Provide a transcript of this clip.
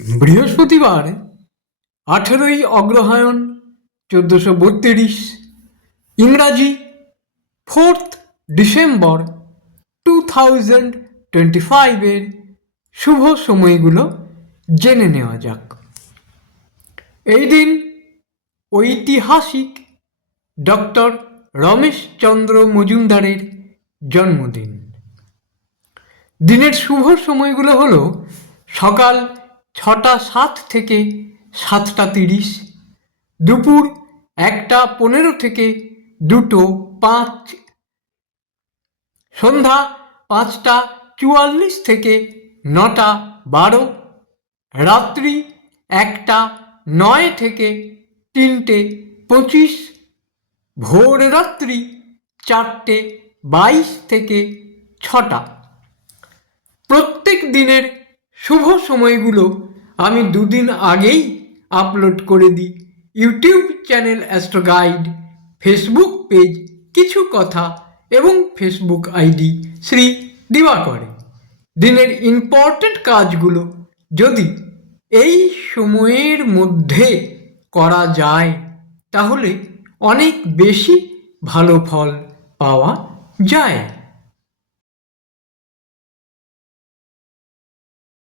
বৃহস্পতিবার 18ই অগ্রহায়ণ 1432, ইংরাজি 4th December 2025 শুভ সময়গুলো জেনে নেওয়া যাক। এই দিন ঐতিহাসিক ডক্টর রমেশচন্দ্র মজুমদারের জন্মদিন। দিনের শুভ সময়গুলো হলো সকাল 6টা 7 থেকে 7টা 30, দুপুর 1টা 15 থেকে 2টো 5, সন্ধ্যা 5টা 44 থেকে 9টা 12, রাত্রি 1টা 9 থেকে 3টে 25, ভোর রাত্রি 4টে 22 থেকে 6টা। প্রত্যেক দিনের শুভ সময়গুলো আমি দুদিন আগেই আপলোড করে দিই YouTube channel astro guide, Facebook page কিছু কথা এবং ফেসবুক আইডি শ্রী দিবাকরে। দিনের ইম্পর্টেন্ট কাজগুলো যদি এই সময়ের মধ্যে করা যায় তাহলে অনেক বেশি ভালো ফল পাওয়া যায়।